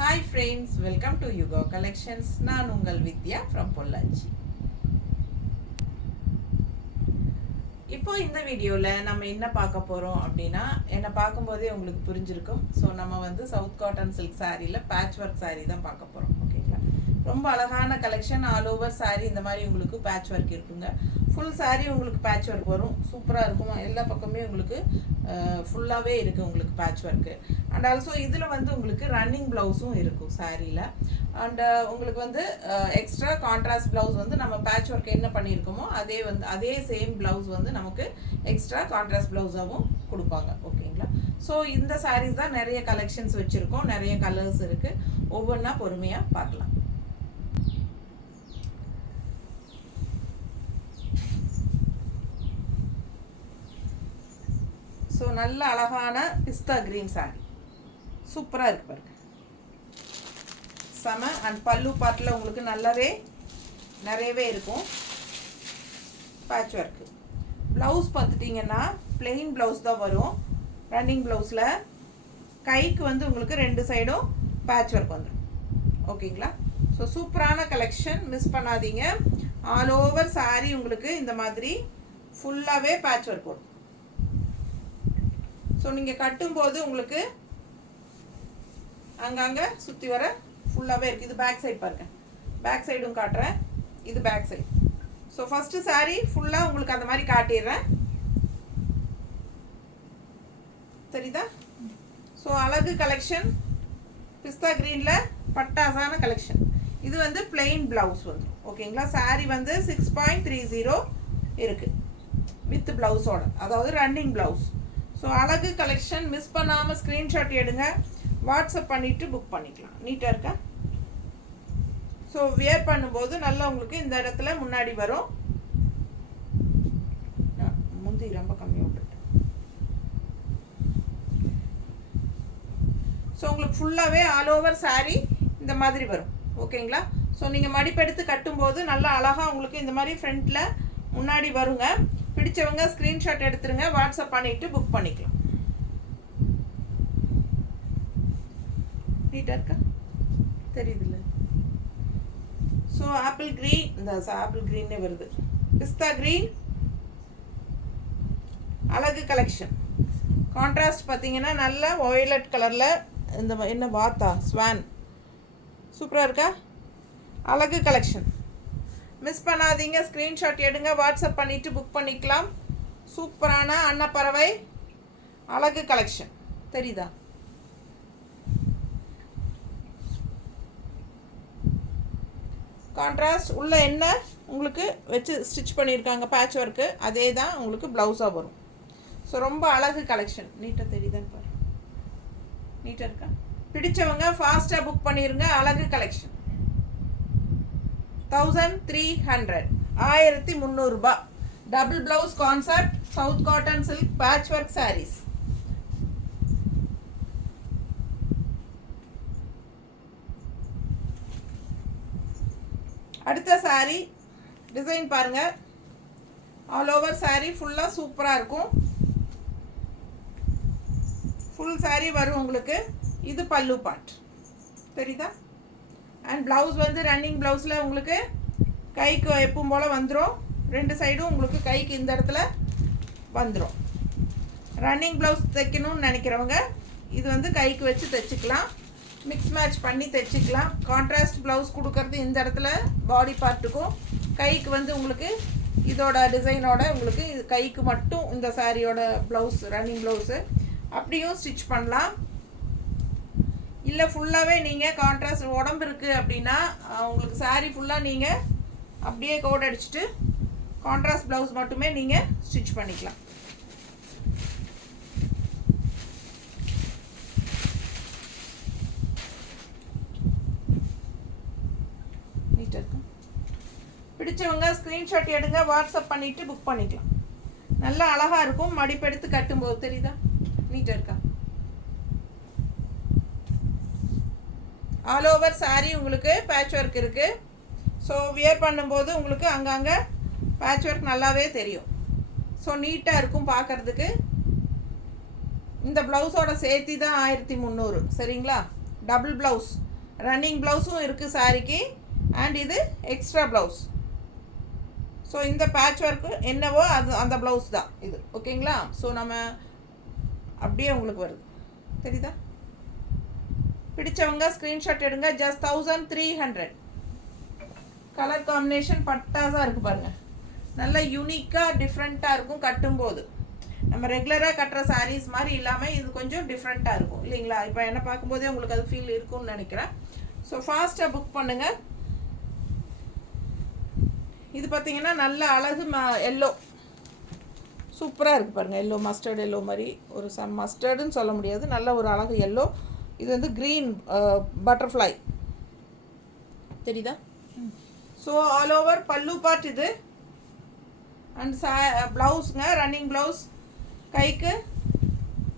Hi friends, welcome to Yuga collections. நான் உங்கள் வித்யா from Pollachi. இப்போ இந்த வீடியோவில் நம்ம என்ன பார்க்க போகிறோம் அப்படின்னா, என்னை பார்க்கும்போதே உங்களுக்கு புரிஞ்சிருக்கும். ஸோ நம்ம வந்து சவுத் காட்டன் சில்க் சாரியில் பேட்ச் ஒர்க் சாரீ தான் பார்க்க போகிறோம். ஓகேங்களா? ரொம்ப அழகான கலெக்ஷன். ஆல் ஓவர் சாரீ இந்த மாதிரி உங்களுக்கு பேட்ச் ஒர்க் இருக்குங்க. ஃபுல் சாரீ உங்களுக்கு பேட்ச் ஒர்க் வரும். சூப்பராக இருக்கும். எல்லா பக்கமே உங்களுக்கு ஃபுல்லாகவே இருக்குது உங்களுக்கு பேட்ச் ஒர்க்கு. அண்ட் ஆல்சோ இதில் வந்து உங்களுக்கு ரன்னிங் ப்ளவுஸும் இருக்கும் சாரியில். அண்டு உங்களுக்கு வந்து எக்ஸ்ட்ரா கான்ட்ராஸ்ட் ப்ளவுஸ் வந்து நம்ம பேட்ச் ஒர்க் என்ன பண்ணியிருக்கோமோ அதே சேம் ப்ளவுஸ் வந்து நமக்கு எக்ஸ்ட்ரா கான்ட்ராஸ்ட் ப்ளவுஸாகவும் கொடுப்பாங்க. ஓகேங்களா? ஸோ இந்த சாரீஸ் தான் நிறைய கலெக்ஷன்ஸ் வச்சுருக்கோம். நிறைய கலர்ஸ் இருக்குது. ஒவ்வொன்றா பொறுமையாக பார்க்கலாம். ஸோ நல்ல அழகான பிஸ்தா க்ரீன் சாரீ சூப்பராக இருக்குது பாருங்க. செம. அண்ட் பல்லு பார்ட்டில் உங்களுக்கு நிறையவே இருக்கும் பேட்ச் ஒர்க்கு. ப்ளவுஸ் பார்த்துட்டிங்கன்னா பிளெயின் ப்ளவுஸ் தான் வரும். ரன்னிங் ப்ளவுஸில் கைக்கு வந்து உங்களுக்கு ரெண்டு சைடும் பேட்ச் ஒர்க் வந்துடும். ஓகேங்களா? ஸோ சூப்பரான கலெக்ஷன், மிஸ் பண்ணாதீங்க. ஆல் ஓவர் சாரீ உங்களுக்கு இந்த மாதிரி ஃபுல்லாகவே பேட்ச் ஒர்க் வரும். ஸோ நீங்கள் கட்டும்போது உங்களுக்கு அங்கங்கே சுற்றி வர ஃபுல்லாகவே இருக்குது. இது பேக் சைடு பாருங்கள். பேக் சைடும் காட்டுறேன். இது back side. So first sari ஃபுல்லாக உங்களுக்கு அந்த மாதிரி காட்டிடுறேன். தெரியுதா? ஸோ அழகு கலெக்ஷன். பிஸ்தா க்ரீனில் பட்டாசான கலெக்ஷன். இது வந்து பிளெயின் ப்ளவுஸ் வந்துடும். ஓகேங்களா? சாரீ வந்து 6.30 இருக்குது வித் ப்ளவுஸோட, அதாவது ரன்னிங் ப்ளவுஸ். ஸோ அழகு கலெக்ஷன். மிஸ் பண்ணாமல் ஸ்க்ரீன்ஷாட் எடுங்க, வாட்ஸ்அப் பண்ணிவிட்டு புக் பண்ணிக்கலாம். நீட்டாக இருக்கா? ஸோ வியர் பண்ணும்போது நல்லா உங்களுக்கு இந்த இடத்துல முன்னாடி வரும். முந்தி ரொம்ப கம்மியாக விட்டுட்டேன். ஸோ உங்களுக்கு ஃபுல்லாகவே ஆல் ஓவர் சாரீ இந்த மாதிரி வரும். ஓகேங்களா? ஸோ நீங்கள் மடிப்பெடுத்து கட்டும்போது நல்லா அழகாக உங்களுக்கு இந்த மாதிரி ஃப்ரண்ட்டில் முன்னாடி வருங்க. பிடிச்சவங்க ஸ்க்ரீன்ஷாட் எடுத்துருங்க, வாட்ஸ்அப் பண்ணிவிட்டு புக் பண்ணிக்கலாம். நீட்டாக இருக்கா? தெரியுதுல்ல? ஸோ ஆப்பிள் க்ரீன், இந்த ஆப்பிள் க்ரீன்னே வருது. பிஸ்தா க்ரீன் அழகு கலெக்ஷன். கான்ட்ராஸ்ட் பார்த்தீங்கன்னா நல்ல வயலட் கலரில் இந்த என்ன வாத்தா ஸ்வான் சூப்பராக இருக்கா? அழகு கலெக்ஷன். மிஸ் பண்ணாதீங்க, ஸ்க்ரீன்ஷாட் எடுங்க, வாட்ஸ்அப் பண்ணிவிட்டு புக் பண்ணிக்கலாம். சூப்பரான அன்னப்பறவை அழகு கலெக்ஷன். தெரியுதா? கான்ட்ராஸ்ட் உள்ள என்ன உங்களுக்கு வச்சு ஸ்டிச் பண்ணியிருக்காங்க பேட்ச் ஒர்க்கு, அதே தான் உங்களுக்கு ப்ளவுஸாக வரும். ஸோ ரொம்ப அழகு கலெக்ஷன். நீட்டாக தெரியுதான்னு பாரு. நீட்டாக இருக்கா? பிடிச்சவங்க ஃபாஸ்ட்டாக புக் பண்ணிடுங்க. அழகு collection 1300 1300 double blouse concept south cotton silk patch work saris. அடுத்த சாரீ டிசைன் பாருங்க. ஆல் ஓவர் சாரீ ஃபுல்லாக சூப்பராக இருக்கும். ஃபுல் சாரீ வரும் உங்களுக்கு. இது பல்லு பார்ட். தெரியுதா? அண்ட் ப்ளவுஸ் வந்து ரன்னிங் ப்ளவுஸில் உங்களுக்கு கைக்கு எப்பவும் போல் வந்துடும். ரெண்டு சைடும் உங்களுக்கு கைக்கு இந்த இடத்துல வந்துடும். ரன்னிங் ப்ளவுஸ் தைக்கணும்னு நினைக்கிறவங்க இது வந்து கைக்கு வச்சு தைச்சிக்கலாம். மிக்ஸ் மேட்ச் பண்ணி தைச்சிக்கலாம். கான்ட்ராஸ்ட் ப்ளவுஸ் கொடுக்கறது இந்த இடத்துல பாடி பார்ட்டுக்கும், கைக்கு வந்து உங்களுக்கு இதோட டிசைனோட உங்களுக்கு இது கைக்கு மட்டும் இந்த சாரியோட ப்ளவுஸ் ரன்னிங் ப்ளவுஸு அப்படியும் ஸ்டிச் பண்ணலாம். இல்லை ஃபுல்லாகவே நீங்கள் கான்ட்ராஸ்ட் உடம்பு இருக்குது அப்படின்னா உங்களுக்கு சாரீ ஃபுல்லாக நீங்கள் அப்படியே கோட் அடிச்சுட்டு கான்ட்ராஸ்ட் ப்ளவுஸ் மட்டுமே நீங்கள் ஸ்டிச் பண்ணிக்கலாம். நீட்டாக இருக்கும். பிடிச்சவங்க ஸ்க்ரீன்ஷாட் எடுங்க, வாட்ஸ்அப் பண்ணிவிட்டு புக் பண்ணிக்கலாம். நல்லா அழகாக இருக்கும் மடிப்பெடுத்து கட்டும்போது. தெரியுதா? நீட்டாக இருக்கா? ஆல் ஓவர் சாரீ உங்களுக்கு பேட்ச் ஒர்க் இருக்குது. ஸோ வியர் பண்ணும்போது உங்களுக்கு அங்கங்கே பேட்ச் ஒர்க் நல்லாவே தெரியும். ஸோ நீட்டாக இருக்கும் பார்க்குறதுக்கு. இந்த ப்ளவுஸோட சேர்த்தி தான் 1300. சரிங்களா? டபுள் ப்ளவுஸ் ரன்னிங் ப்ளவுஸும் இருக்குது சாரிக்கு. அண்ட் இது எக்ஸ்ட்ரா ப்ளவுஸ். ஸோ இந்த பேட்ச் ஒர்க்கு என்னவோ அது அந்த ப்ளவுஸ் தான் இது. ஓகேங்களா? ஸோ நம்ம அப்படியே உங்களுக்கு வருது. தெரியுதா? பிடிச்சவங்க ஸ்க்ரீன்ஷாட் எடுங்க. ஜஸ்ட் 1300. கலர் காம்பினேஷன் பட்டாசாக இருக்குது பாருங்கள். நல்ல யூனிக்காக டிஃப்ரெண்ட்டாக இருக்கும் கட்டும்போது. நம்ம ரெகுலராக கட்டுற சாரீஸ் மாதிரி இல்லாமல் இது கொஞ்சம் டிஃப்ரெண்ட்டாக இருக்கும் இல்லைங்களா? இப்போ என்ன பார்க்கும்போதே உங்களுக்கு அது ஃபீல் இருக்கும்னு நினைக்கிறேன். ஸோ ஃபாஸ்ட்டாக புக் பண்ணுங்கள். இது பார்த்தீங்கன்னா நல்ல அழகு எல்லோ சூப்பராக இருக்குது பாருங்கள். எல்லோ மஸ்டர்ட் எல்லோ மாதிரி ஒரு மஸ்டர்டுன்னு சொல்ல முடியாது, நல்ல ஒரு அழகு எல்லோ. இது வந்து க்ரீன் பட்டர்ஃப்ளை. தெரியுதா? So all over pallu part இது. அண்ட் ப்ளவுஸுங்க ரன்னிங் ப்ளவுஸ். கைக்கு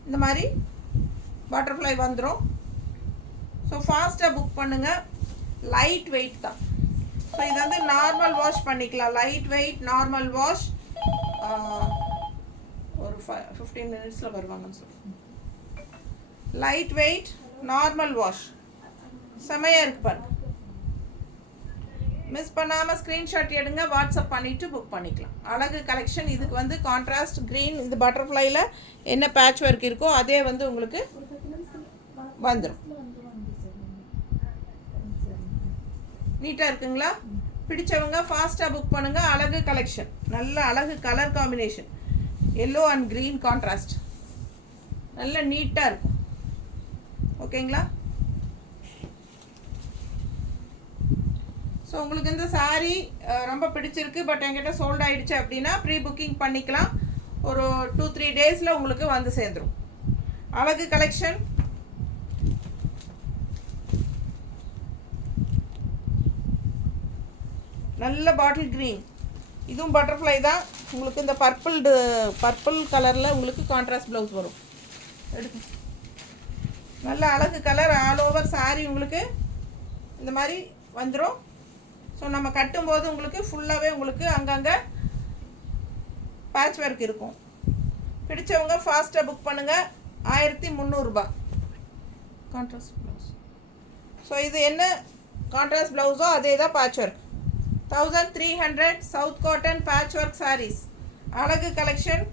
இந்த மாதிரி பட்டர்ஃப்ளை வந்துடும். ஸோ ஃபாஸ்ட்டாக புக் பண்ணுங்கள். லைட் வெயிட் தான். ஸோ இது வந்து நார்மல் வாஷ் பண்ணிக்கலாம். Light weight normal wash. ஒரு 15 மினிட்ஸில் வருவாங்கன்னு சொல்லி. லைட் வெயிட் நார்மல் வாஷ் செமையாக இருக்குது பாருங்க. மிஸ் பண்ணாமல் ஸ்க்ரீன்ஷாட் எடுங்க, வாட்ஸ்அப் பண்ணிவிட்டு புக் பண்ணிக்கலாம். அழகு கலெக்ஷன். இதுக்கு வந்து கான்ட்ராஸ்ட் க்ரீன், இந்த பட்டர்ஃப்ளைல என்ன பேட்ச் ஒர்க் இருக்கோ அதே வந்து உங்களுக்கு வந்துடும். நீட்டாக இருக்குங்களா? பிடிச்சவங்க ஃபாஸ்ட்டாக புக் பண்ணுங்கள். அழகு கலெக்ஷன். நல்ல அழகு colour combination. Yellow and green contrast. நல்ல நீட்டாக இருக்கும். ஓகேங்களா? ஸோ உங்களுக்கு இந்த சாரீ ரொம்ப பிடிச்சிருக்கு, பட் என்கிட்ட சோல்ட் ஆகிடுச்சு அப்படின்னா ப்ரீ புக்கிங் பண்ணிக்கலாம். ஒரு 2-3 டேஸில் உங்களுக்கு வந்து சேர்ந்துடும். அழகு கலெக்ஷன். நல்ல பாட்டில் க்ரீன். இதுவும் பட்டர்ஃப்ளை தான். உங்களுக்கு இந்த பர்பிள் கலரில் உங்களுக்கு கான்ட்ராஸ்ட் ப்ளவுஸ் வரும். எடுத்து நல்ல அழகு கலர். ஆல் ஓவர் சாரீ உங்களுக்கு இந்த மாதிரி வந்துடும். ஸோ நம்ம கட்டும்போது உங்களுக்கு ஃபுல்லாகவே உங்களுக்கு அங்கங்கே பேட்ச் ஒர்க் இருக்கும். பிடிச்சவங்க ஃபாஸ்ட்டாக புக் பண்ணுங்கள். 1300 ரூபாய் கான்ட்ராஸ்ட் ப்ளவுஸ். ஸோ இது என்ன கான்ட்ராஸ்ட் ப்ளவுஸோ அதே தான் patch work. 1300 south cotton patch work saris. அழகு கலெக்ஷன்.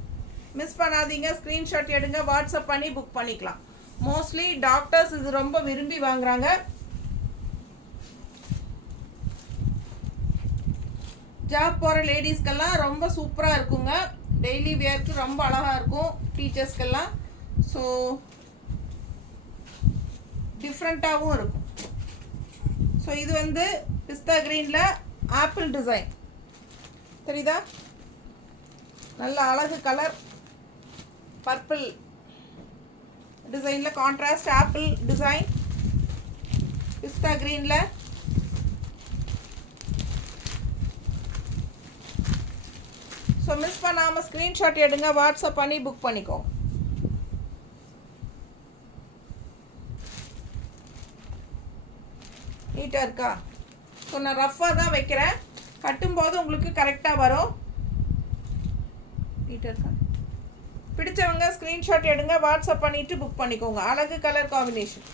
மிஸ் பண்ணாதீங்க. ஸ்க்ரீன்ஷாட் எடுங்க, வாட்ஸ்அப் பண்ணி புக் பண்ணிக்கலாம். மோஸ்ட்லி டாக்டர்ஸ் இது ரொம்ப விரும்பி வாங்குறாங்க. ஜாப் போகிற லேடிஸ்க்கெல்லாம் ரொம்ப சூப்பராக இருக்குங்க. டெய்லி வேர்க்கு ரொம்ப அழகாக இருக்கும். டீச்சர்ஸ்க்கெல்லாம் ஸோ டிஃப்ரெண்ட்டாகவும் இருக்கும். ஸோ இது வந்து பிஸ்தா க்ரீனில் ஆப்பிள் டிசைன். தெரியுதா? நல்ல அழகு கலர். பர்பிள் டிசைனில் கான்ட்ராஸ்ட் ஆப்பிள் டிசைன். பிஸ்தா க்ரீனில் ஸோ மிஸ் பண்ணாமல் ஸ்க்ரீன்ஷாட் எடுங்க, வாட்ஸ்அப் பண்ணி புக் பண்ணிக்கோங்க. நீட்டாக இருக்கா? ஸோ நான் ரஃப்பாக தான் வைக்கிறேன். கட்டும்போது உங்களுக்கு கரெக்டாக வரும். நீட்டாக இருக்கா? பிடிச்சவங்க ஸ்க்ரீன்ஷாட் எடுங்க, வாட்ஸ்அப் பண்ணிவிட்டு புக் பண்ணிக்கோங்க. அழகு கலர் காம்பினேஷன்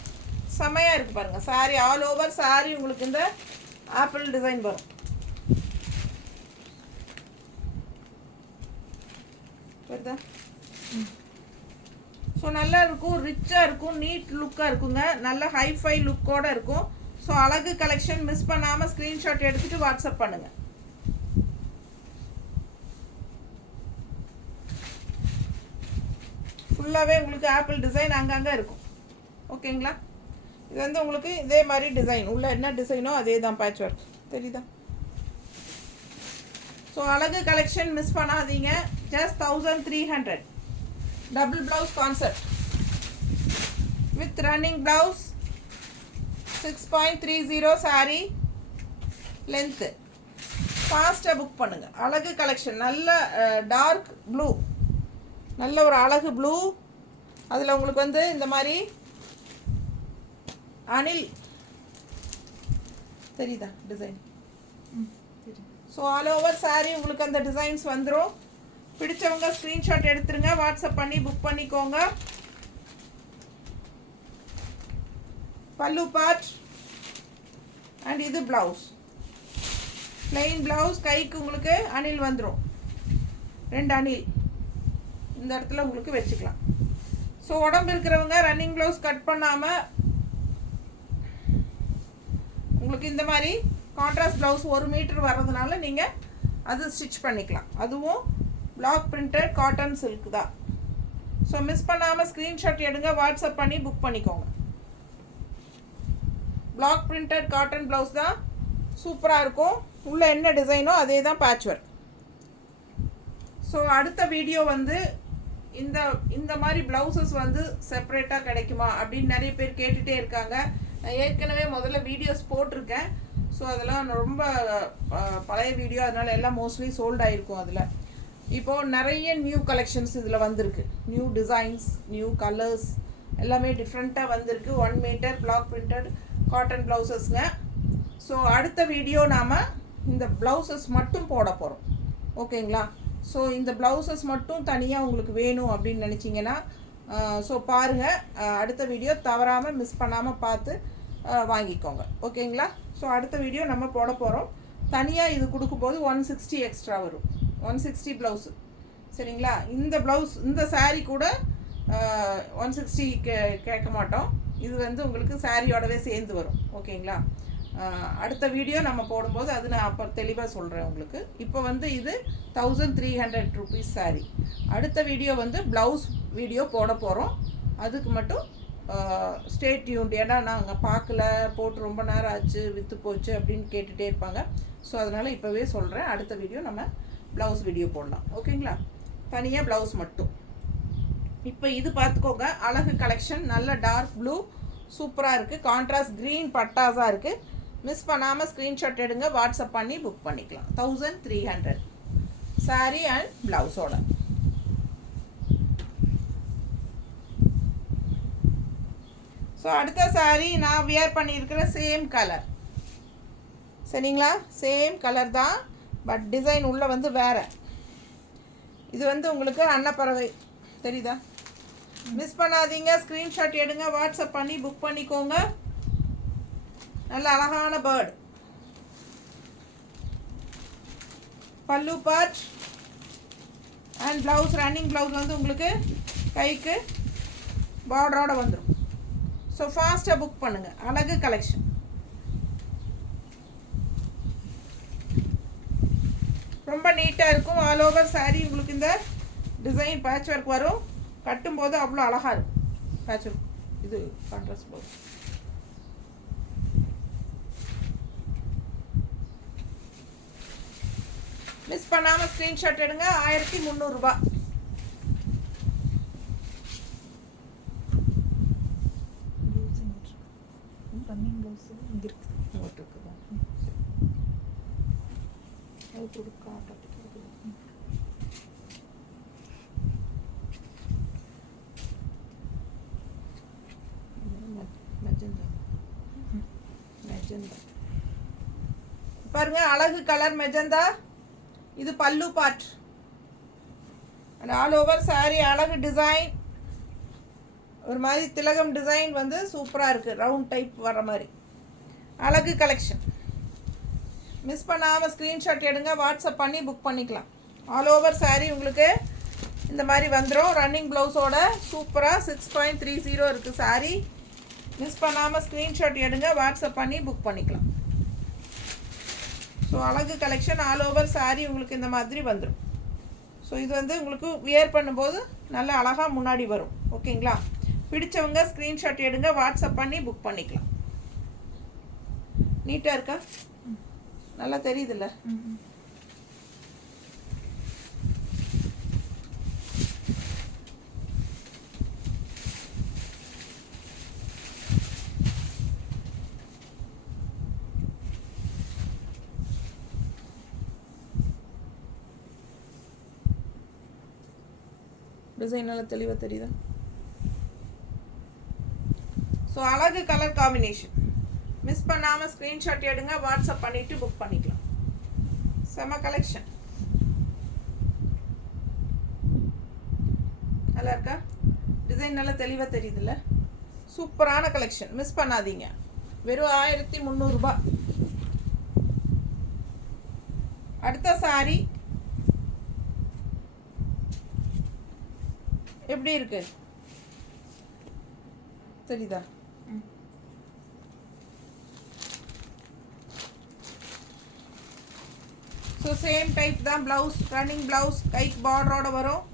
செம்மையாக இருக்குது பாருங்கள். சாரீ ஆல் ஓவர் சாரீ உங்களுக்கு இந்த ஆப்பிள் டிசைன் வரும். வருதா? ஸோ நல்லா இருக்கும், ரிச்சாக இருக்கும், நீட் லுக்காக இருக்குங்க. நல்ல ஹைஃபை லுக்கோடு இருக்கும். ஸோ அழகு கலெக்ஷன். மிஸ் பண்ணாமல் ஸ்க்ரீன்ஷாட் எடுத்துகிட்டு வாட்ஸ்அப் பண்ணுங்கள். ஃபுல்லாகவே உங்களுக்கு ஆப்பிள் டிசைன் அங்கங்கே இருக்கும். ஓகேங்களா? இது வந்து உங்களுக்கு இதே மாதிரி டிசைன் உள்ள என்ன டிசைனோ அதே தான் பேட்ச் ஒர்க். தெரியுதா? ஸோ அழகு கலெக்ஷன் மிஸ் பண்ணாதீங்க. Just 1300. Double blouse concept with running blouse. 6.30 sari length. ஃபாஸ்ட்டாக புக் பண்ணுங்கள். அழகு கலெக்ஷன். நல்ல டார்க் ப்ளூ, நல்ல ஒரு அழகு ப்ளூ. அதில் உங்களுக்கு வந்து இந்த மாதிரி அணில் தெரியுதா design? So all over saree உங்களுக்கு அந்த டிசைன்ஸ் வந்துடும். பிடிச்சவங்க ஸ்க்ரீன்ஷாட் எடுத்துருங்க, வாட்ஸ்அப் பண்ணி புக் பண்ணிக்கோங்க. பல்லு பார்ட் அண்ட் இது ப்ளவுஸ், ப்ளெயின் ப்ளவுஸ். கைக்கு உங்களுக்கு அணில் வந்துடும், 2 அணில் இந்த இடத்துல உங்களுக்கு வச்சுக்கலாம். ஸோ உடம்பு இருக்கிறவங்க ரன்னிங் ப்ளவுஸ் கட் பண்ணாமல் உங்களுக்கு இந்த மாதிரி கான்ட்ராஸ்ட் ப்ளவுஸ் 1 மீட்டர் வர்றதுனால நீங்கள் அது ஸ்டிச் பண்ணிக்கலாம். அதுவும் பிளாக் பிரிண்டட் காட்டன் சில்க் தான். ஸோ மிஸ் பண்ணாமல் ஸ்க்ரீன்ஷாட் எடுங்க, வாட்ஸ்அப் பண்ணி புக் பண்ணிக்கோங்க. பிளாக் பிரிண்டட் காட்டன் ப்ளவுஸ் தான், சூப்பராக இருக்கும். உள்ளே என்ன டிசைனோ அதே தான் பேட்ச் ஒர்க். ஸோ அடுத்த வீடியோ வந்து இந்த மாதிரி ப்ளவுசஸ் வந்து செப்பரேட்டாக கிடைக்குமா அப்படின்னு நிறைய பேர் கேட்டுகிட்டே இருக்காங்க. நான் ஏற்கனவே முதல்ல வீடியோஸ் போட்டிருக்கேன். ஸோ அதெல்லாம் ரொம்ப பழைய வீடியோ, அதனால் எல்லாம் மோஸ்ட்லி சோல்ட் ஆகிருக்கும். அதில் இப்போது நிறைய நியூ கலெக்ஷன்ஸ் இதில் வந்திருக்கு. நியூ டிசைன்ஸ், நியூ கலர்ஸ் எல்லாமே டிஃப்ரெண்ட்டாக வந்திருக்கு. 1 மீட்டர் பிளாக் பிரிண்டட் காட்டன் ப்ளவுசஸ்ங்க. ஸோ அடுத்த வீடியோ நாம் இந்த ப்ளவுசஸ் மட்டும் போட போகிறோம். ஓகேங்களா? ஸோ இந்த ப்ளவுசஸ் மட்டும் தனியாக உங்களுக்கு வேணும் அப்படின்னு நினச்சிங்கன்னா ஸோ பாருங்கள், அடுத்த வீடியோ தவறாமல் மிஸ் பண்ணாமல் பார்த்து வாங்கிக்கோங்க. ஓகேங்களா? ஸோ அடுத்த வீடியோ நம்ம போட போகிறோம். தனியாக இது கொடுக்கும்போது 160 எக்ஸ்ட்ரா வரும், 160 ப்ளவுஸு. சரிங்களா? இந்த ப்ளவுஸ் இந்த சாரீ கூட 160 கேட்க மாட்டோம். இது வந்து உங்களுக்கு சாரியோடவே சேர்ந்து வரும். ஓகேங்களா? அடுத்த வீடியோ நம்ம போடும்போது அது நான் அப்போ தெளிவாக சொல்கிறேன் உங்களுக்கு. இப்போ வந்து இது 1300 ருபீஸ் சாரீ. அடுத்த வீடியோ வந்து ப்ளவுஸ் வீடியோ போட போகிறோம். அதுக்கு மட்டும் ஸ்டே டியூன்ட். ஏன்னா நாங்கள் பார்க்கல, போட்டு ரொம்ப நேரம் ஆச்சு, விற்று போச்சு அப்படின்னு கேட்டுகிட்டே இருப்பாங்க. ஸோ அதனால் இப்போவே சொல்கிறேன், அடுத்த வீடியோ நம்ம ப்ளவுஸ் வீடியோ போடலாம். ஓகேங்களா? தனியாக ப்ளவுஸ் மட்டும். இப்போ இது பார்த்துக்கோங்க, அழகு கலெக்ஷன். நல்ல டார்க் ப்ளூ சூப்பராக இருக்குது. கான்ட்ராஸ்ட் க்ரீன் பட்டாஸாக இருக்குது. மிஸ் பண்ணாமல் ஸ்க்ரீன்ஷாட் எடுங்க, வாட்ஸ்அப் பண்ணி புக் பண்ணிக்கலாம். 1300 சாரீ அண்ட் ப்ளவுஸோட. ஸோ அடுத்த சாரீ நான் வியர் பண்ணியிருக்கிற சேம் கலர். சரிங்களா? சேம் கலர் தான், பட் டிசைன் உள்ளே வந்து வேறு. இது வந்து உங்களுக்கு அன்னப்பறவை தெரியுதா? மிஸ் பண்ணாதீங்க, ஸ்க்ரீன்ஷாட் எடுங்க, வாட்ஸ்அப் பண்ணி புக் பண்ணிக்கோங்க. நல்ல அழகான பேர்டு. பல்லு part and blouse, running blouse வந்து உங்களுக்கு கைக்கு பார்டரோட வந்துடும். ஸோ ஃபாஸ்ட்டாக புக் பண்ணுங்கள். அழகு கலெக்ஷன். ரொம்ப நீட்டாக இருக்கும். ஆல் ஓவர் சாரீ உங்களுக்கு இந்த டிசைன் பேட்ச் ஒர்க் வரும். கட்டும்போது அவ்வளோ அழகாக இருக்கும் பேட்ச் ஒர்க். இது கான்ட்ராஸ்ட் ப்ளவுஸ். மிஸ் பண்ணாமல் ஸ்க்ரீன்ஷாட் எடுங்க. 1300 ரூபாய். ரன்னிங் ப்ளவுஸ் இங்கே இருக்குது, இருக்குதா? அது கொடுக்க ஆட்டோட்டிக் மெஜந்தா பாருங்க, அழகு கலர் மெஜந்தா. இது பல்லு part and all over sari அழகு டிசைன். ஒரு மாதிரி திலகம் டிசைன் வந்து சூப்பராக இருக்குது, ரவுண்ட் டைப் வர மாதிரி அழகு கலெக்ஷன். மிஸ் பண்ணாமல் ஸ்க்ரீன்ஷாட் எடுங்க, வாட்ஸ்அப் பண்ணி புக் பண்ணிக்கலாம். ஆல் ஓவர் சாரீ உங்களுக்கு இந்த மாதிரி வந்துடும். ரன்னிங் ப்ளவுஸோட சூப்பராக 6.30 இருக்குது சாரீ. மிஸ் பண்ணாமல் ஸ்க்ரீன்ஷாட் எடுங்க, வாட்ஸ்அப் பண்ணி புக் பண்ணிக்கலாம். ஸோ அழகு கலெக்ஷன் ஆல் ஓவர் சாரீ உங்களுக்கு இந்த மாதிரி வந்துடும். ஸோ இது வந்து உங்களுக்கு வியர் பண்ணும்போது நல்ல அழகாக முன்னாடி வரும். ஓகேங்களா? பிடிச்சவங்க ஸ்க்ரீன்ஷாட் எடுங்க, வாட்ஸ்அப் பண்ணி புக் பண்ணிக்கலாம். நீட்டாக இருக்கா? நல்லா தெரியுதுல்ல? டிசைன் நல்லா தெளிவாக தெரியுதா? ஸோ அழகு கலர் காம்பினேஷன். மிஸ் பண்ணாமல் ஸ்க்ரீன்ஷாட் எடுங்க, வாட்ஸ்அப் பண்ணிவிட்டு புக் பண்ணிக்கலாம். செம கலெக்ஷன். நல்லா இருக்கா? டிசைன் நல்லா தெளிவாக தெரியுதுல்ல? சூப்பரான கலெக்ஷன். மிஸ் பண்ணாதீங்க. வெறும் 1300 ரூபாய். அடுத்த சாரி எப்படி இருக்கு தெரியுதா? ஸோ சேம் டைப் தான் ப்ளவுஸ், ரன்னிங் ப்ளவுஸ், கைக்கு பார்டரோட வரும்.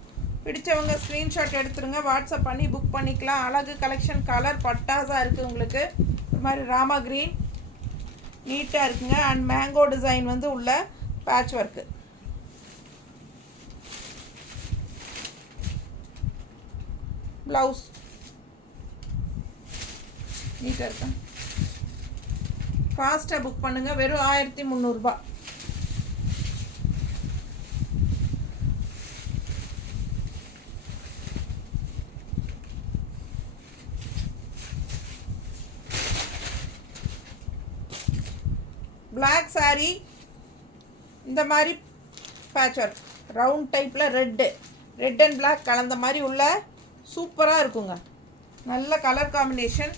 பிடிச்சவங்க ஸ்க்ரீன்ஷாட் எடுத்துருங்க, வாட்ஸ்அப் பண்ணி புக் பண்ணிக்கலாம். அழகு கலெக்ஷன், கலர் பட்டாஸாக இருக்குது உங்களுக்கு. இது மாதிரி ராமா க்ரீன் நீட்டாக இருக்குங்க. அண்ட் மேங்கோ டிசைன் வந்து உள்ள பேட்ச் ஒர்க்கு. ப்ளவுஸ் நீட்டாக இருக்கா? ஃபாஸ்ட்டாக புக் பண்ணுங்கள். வெறும் 1300 பிளாக் சாரீ இந்த மாதிரி பேட்ச் ஒர்க் ரவுண்ட் டைப்பில் ரெட் அண்ட் பிளாக் கலந்த மாதிரி உள்ள சூப்பராக இருக்குங்க. நல்ல colour combination,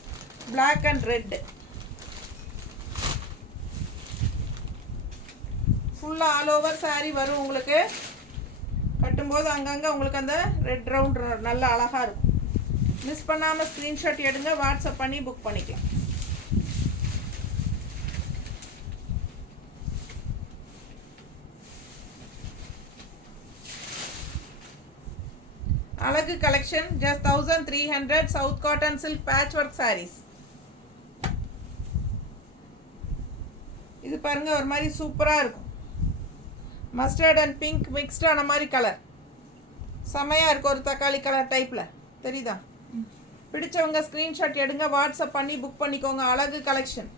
black and red. ஃபுல்லாக ஆல் ஓவர் சாரீ வரும் உங்களுக்கு. கட்டும்போது அங்கங்கே உங்களுக்கு அந்த ரெட் ரவுண்ட் நல்ல அழகாக இருக்கும். மிஸ் பண்ணாமல் ஸ்க்ரீன்ஷாட் எடுங்க, வாட்ஸ்அப் பண்ணி புக் பண்ணிக்கலாம். அழகு collection just 1300 south cotton silk patch work saris. இது பாருங்க ஒரு மாதிரி சூப்பராக இருக்கும். மஸ்டர்ட் அண்ட் பிங்க் மிக்ஸ்டான மாதிரி கலர் செமையாக இருக்கும். ஒரு தக்காளி கலர் டைப்பில் தெரியுதா? பிடிச்சவங்க ஸ்க்ரீன்ஷாட் எடுங்க, வாட்ஸ்அப் பண்ணி புக் பண்ணிக்கோங்க. அழகு கலெக்ஷன்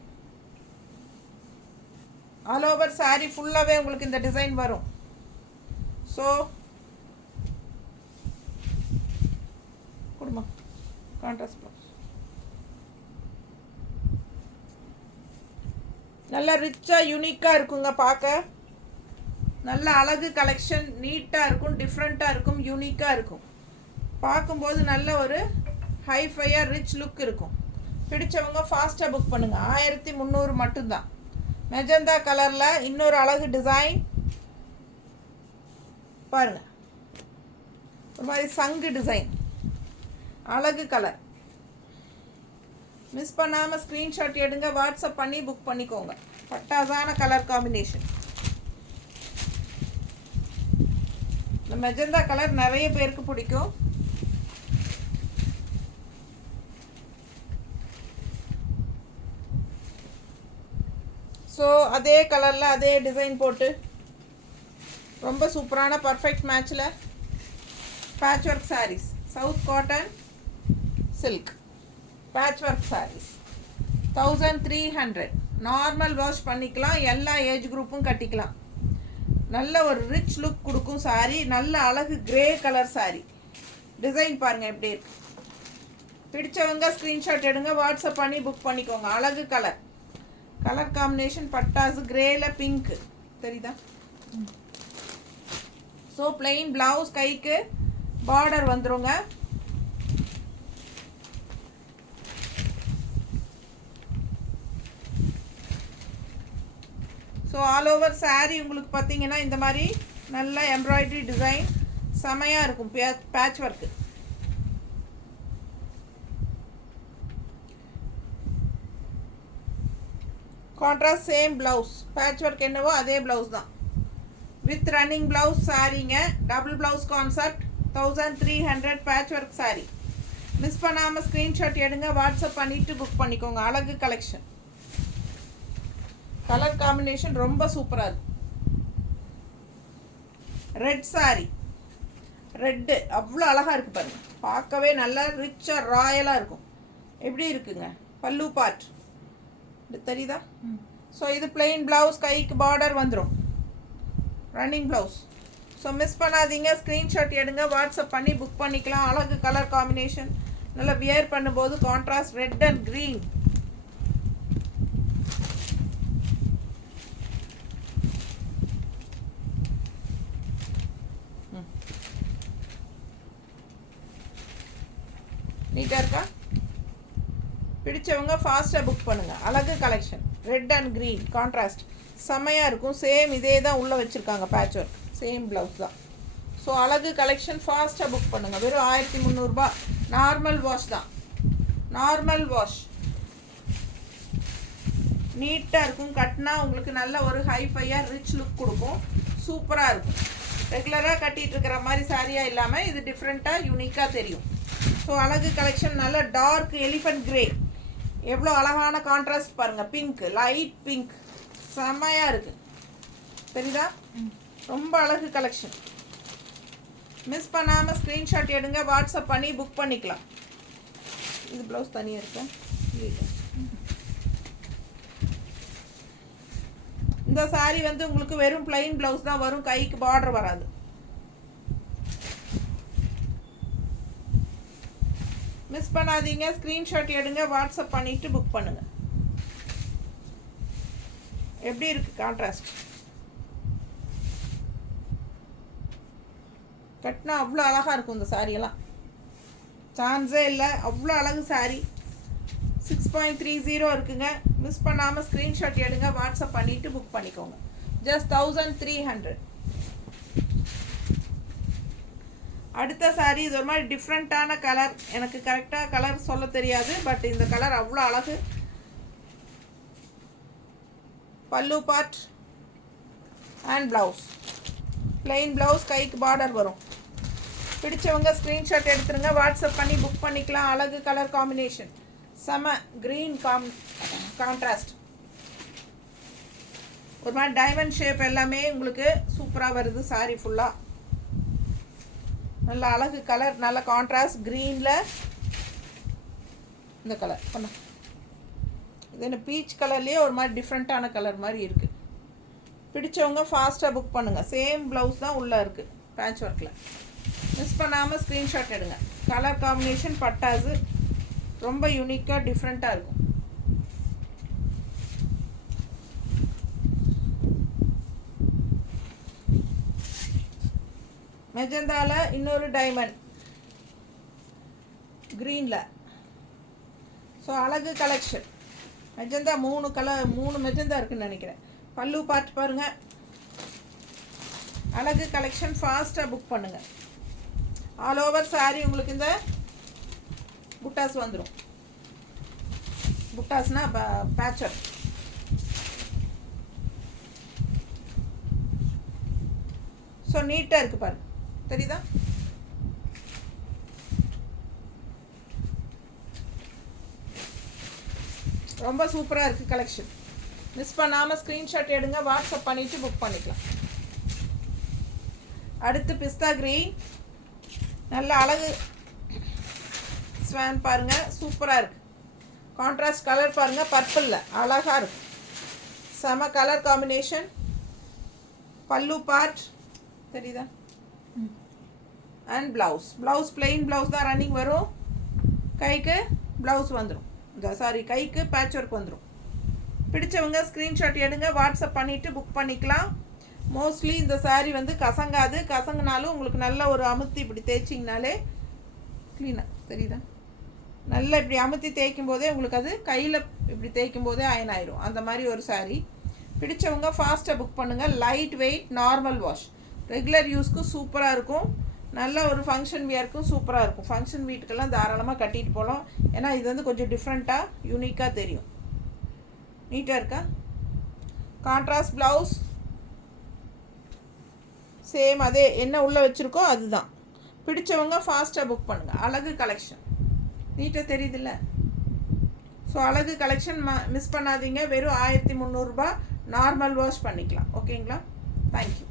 ஆல் ஓவர் சாரீ ஃபுல்லாகவே உங்களுக்கு இந்த டிசைன் வரும். ஸோ கொடுமா கான்ட்ராஸ்ட் ப்ளவுஸ். நல்லா ரிச்சாக யூனிக்காக இருக்குங்க. பார்க்க நல்ல அழகு கலெக்ஷன், நீட்டாக இருக்கும், டிஃப்ரெண்ட்டாக இருக்கும், யூனிக்காக இருக்கும். பார்க்கும்போது நல்ல ஒரு ஹைஃபையாக ரிச் லுக் இருக்கும். பிடிச்சவங்க ஃபாஸ்ட்டாக புக் பண்ணுங்கள். 1300 மட்டும்தான். மெஜந்தா கலரில் இன்னொரு அழகு டிசைன் பாருங்கள். ஒரு மாதிரி சங்கு டிசைன், அழகு கலர். மிஸ் பண்ணாமல் ஸ்க்ரீன்ஷாட் எடுங்க, வாட்ஸ்அப் பண்ணி புக் பண்ணிக்கோங்க. பட்டாசான கலர் காம்பினேஷன். இந்த மெஜந்தா கலர் நிறைய பேருக்கு பிடிக்கும். ஸோ அதே கலரில் அதே டிசைன் போட்டு ரொம்ப சூப்பரான பர்ஃபெக்ட் மேட்ச்சில் patch work saris, south cotton silk patch work saris 1300. Normal wash பண்ணிக்கலாம், எல்லா ஏஜ் குரூப்பும் கட்டிக்கலாம். நல்ல ஒரு ரிச் லுக் கொடுக்கும் சாரீ. நல்ல அழகு கிரே கலர் சாரீ. டிசைன் பாருங்கள் எப்படி இருக்கு. பிடிச்சவங்க ஸ்க்ரீன்ஷாட் எடுங்க, வாட்ஸ்அப் பண்ணி புக் பண்ணிக்கோங்க. அழகு கலர் காம்பினேஷன் பட்டாசு, கிரேல பிங்க் தெரியுதா? ஸோ பிளெயின் பிளவுஸ், கைக்கு பார்டர் வந்துருங்க. ஸோ ஆல் ஓவர் சாரீ உங்களுக்கு பார்த்தீங்கன்னா இந்த மாதிரி நல்ல எம்ப்ராய்டரி டிசைன் செமையாக இருக்கும். Patch work contrast same blouse. Patch work என்னவோ அதே ப்ளவுஸ் தான். வித் ரன்னிங் ப்ளவுஸ் சாரீங்க. Double blouse concept 1300 patch work saree. Miss பண்ணாமல் ஸ்க்ரீன்ஷாட் எடுங்க, வாட்ஸ்அப் பண்ணிவிட்டு புக் பண்ணிக்கோங்க. அழகு கலெக்ஷன். கலர் காம்பினேஷன் ரொம்ப சூப்பராக இருக்கும். ரெட் சாரீ, ரெட்டு அவ்வளோ அழகாக இருக்குது பாருங்க. பார்க்கவே நல்லா ரிச்சாக ராயலாக இருக்கும். எப்படி இருக்குங்க பல்லு பார்ட் தெரியுதா? ஸோ இது பிளெயின் ப்ளவுஸ், கைக்கு பார்டர் வந்துடும், ரன்னிங் ப்ளவுஸ். ஸோ மிஸ் பண்ணாதீங்க, ஸ்க்ரீன்ஷாட் எடுங்க, வாட்ஸ்அப் பண்ணி புக் பண்ணிக்கலாம். அழகு கலர் காம்பினேஷன். நல்லா வியர் பண்ணும்போது கான்ட்ராஸ்ட் ரெட் அண்ட் க்ரீன். நீட்டாக இருக்கா? பிடிச்சவங்க ஃபாஸ்ட்டாக புக் பண்ணுங்கள். அழகு collection, red and green contrast செம்மையாக இருக்கும். சேம் இதே தான் உள்ளே வச்சுருக்காங்க, பேட்ச் ஒர்க், சேம் ப்ளவுஸ் தான். ஸோ அழகு கலெக்ஷன் ஃபாஸ்ட்டாக புக் பண்ணுங்கள். வெறும் 1300 நார்மல் வாஷ் தான். நார்மல் வாஷ் நீட்டாக இருக்கும். கட்டினா உங்களுக்கு நல்ல ஒரு ஹைஃபையாக ரிச் லுக் கொடுக்கும். சூப்பராக இருக்கும். ரெகுலராக கட்டிகிட்டு இருக்கிற மாதிரி சாரியாக இல்லாமல் இது டிஃப்ரெண்ட்டாக யூனிக்காக தெரியும். ஸோ அழகு கலெக்ஷன் நல்ல டார்க் எலிஃபண்ட் கிரே, எவ்வளோ அழகான கான்ட்ராஸ்ட் பாருங்கள். பிங்க், லைட் பிங்க் செம்மையாக இருக்குது. தெரியுதா? ரொம்ப அழகு கலெக்ஷன். மிஸ் பண்ணாமல் ஸ்க்ரீன்ஷாட் எடுங்க, வாட்ஸ்அப் பண்ணி புக் பண்ணிக்கலாம். இது ப்ளவுஸ் தனியாக இருக்கேன். இந்த சாரீ வந்து உங்களுக்கு வெறும் பிளைன் ப்ளவுஸ் தான் வரும், கைக்கு பார்டர் வராது. மிஸ் பண்ணாதீங்க, ஸ்க்ரீன்ஷாட் எடுங்க, வாட்ஸ்அப் பண்ணிவிட்டு புக் பண்ணுங்கள். எப்படி இருக்குது கான்ட்ராஸ்ட்? கட்டினா அவ்வளோ அழகாக இருக்கும் இந்த சாரியெல்லாம், சான்ஸே இல்லை. அவ்வளோ அழகு சாரீ. 6.30 இருக்குங்க. மிஸ் பண்ணாமல் ஸ்க்ரீன்ஷாட் எடுங்க, வாட்ஸ்அப் பண்ணிவிட்டு புக் பண்ணிக்கோங்க. ஜஸ்ட் 1300. அடுத்த சாரீ இது ஒரு மாதிரி டிஃப்ரெண்ட்டான கலர். எனக்கு கரெக்டாக கலர் சொல்ல தெரியாது, பட் இந்த கலர் அவ்வளோ அழகு. பல்லு part and blouse, plain blouse, கைக்கு பார்டர் வரும். பிடிச்சவங்க ஸ்க்ரீன்ஷாட் எடுத்துருங்க, வாட்ஸ்அப் பண்ணி புக் பண்ணிக்கலாம். அழகு கலர் காம்பினேஷன், செம க்ரீன் கான்ட்ராஸ்ட், ஒரு மாதிரி டைமண்ட் ஷேப் எல்லாமே உங்களுக்கு சூப்பராக வருது. சாரி ஃபுல்லாக நல்ல அழகு கலர், நல்ல கான்ட்ராஸ்ட் க்ரீனில் இந்த கலர் பண்ண. இது என்ன பீச் கலர்லேயே ஒரு மாதிரி டிஃப்ரெண்ட்டான கலர் மாதிரி இருக்குது. பிடிச்சவங்க ஃபாஸ்ட்டாக புக் பண்ணுங்கள். சேம் ப்ளவுஸ் தான் உள்ளே இருக்குது பேட்ச் ஒர்க்கில். மிஸ் பண்ணாமல் ஸ்க்ரீன்ஷாட் எடுங்க. கலர் காம்பினேஷன் பட்டாசு, ரொம்ப யூனிக்காக டிஃப்ரெண்ட்டாக இருக்கும். மெஜந்தாவில் இன்னொரு டைமண்ட் க்ரீனில். ஸோ அழகு கலெக்ஷன். மெஜந்தா 3 மெஜந்தா இருக்குதுன்னு நினைக்கிறேன். பல்லு பார்த்து பாருங்கள். அழகு கலெக்ஷன் ஃபாஸ்ட்டாக புக் பண்ணுங்கள். ஆல் ஓவர் சாரி உங்களுக்கு இந்த புட்டாஸ் வந்துடும். புட்டாஸ்னா பேட்சர். ஸோ நீட்டாக இருக்குது பாருங்க, தெரியுதா? ரொம்ப சூப்பராக இருக்குது கலெக்ஷன். மிஸ் பண்ணாமல் ஸ்க்ரீன்ஷாட் எடுங்க, வாட்ஸ்அப் பண்ணிவிட்டு புக் பண்ணிக்கலாம். அடுத்து பிஸ்தா க்ரீன், நல்ல அழகு ஸ்வான் பாருங்கள், சூப்பராக இருக்குது. கான்ட்ராஸ்ட் கலர் பாருங்கள், பர்பிளில் அழகாக இருக்கும். செம கலர் காம்பினேஷன். பல்லு பார்ட் தெரியுதா? அண்ட் ப்ளவுஸ், பிளெயின் ப்ளவுஸ் தான் ரன்னிங் வரும். கைக்கு ப்ளவுஸ் வந்துடும், கைக்கு பேட்ச் ஒர்க் வந்துடும். பிடிச்சவங்க ஸ்க்ரீன்ஷாட் எடுங்க, வாட்ஸ்அப் பண்ணிவிட்டு புக் பண்ணிக்கலாம். மோஸ்ட்லி இந்த சாரீ வந்து கசங்காது. கசங்கினாலும் உங்களுக்கு நல்ல ஒரு அமுத்தி இப்படி தேய்ச்சிங்கனாலே க்ளீனாக தெரியுதா? நல்லா இப்படி அமுத்தி தேய்க்கும் போதே உங்களுக்கு அது கையில் இப்படி தேய்க்கும் போதே அயன் ஆயிடும். அந்த மாதிரி ஒரு சாரீ. பிடிச்சவங்க ஃபாஸ்ட்டாக புக் பண்ணுங்கள். Light weight, normal wash, regular யூஸ்க்கு சூப்பராக இருக்கும். நல்ல ஒரு ஃபங்க்ஷன் வியர்க்கும் சூப்பராக இருக்கும். ஃபங்க்ஷன் வீட்டுக்கெல்லாம் தாராளமாக கட்டிட்டு போகலாம். ஏன்னா இது வந்து கொஞ்சம் டிஃப்ரெண்ட்டாக யூனிக்காக தெரியும். நீட்டாக இருக்கா? கான்ட்ராஸ்ட் ப்ளவுஸ் சேம் அதே என்ன உள்ளே வச்சுருக்கோ அதுதான். பிடிச்சவங்க ஃபாஸ்ட்டாக புக் பண்ணுங்கள். அழகு கலெக்ஷன் நீட்டாக தெரியுதுல்ல? ஸோ அழகு கலெக்ஷன் மிஸ் பண்ணாதீங்க. வெறும் 1300 நார்மல் வாஷ் பண்ணிக்கலாம். ஓகேங்களா? தேங்க்யூ.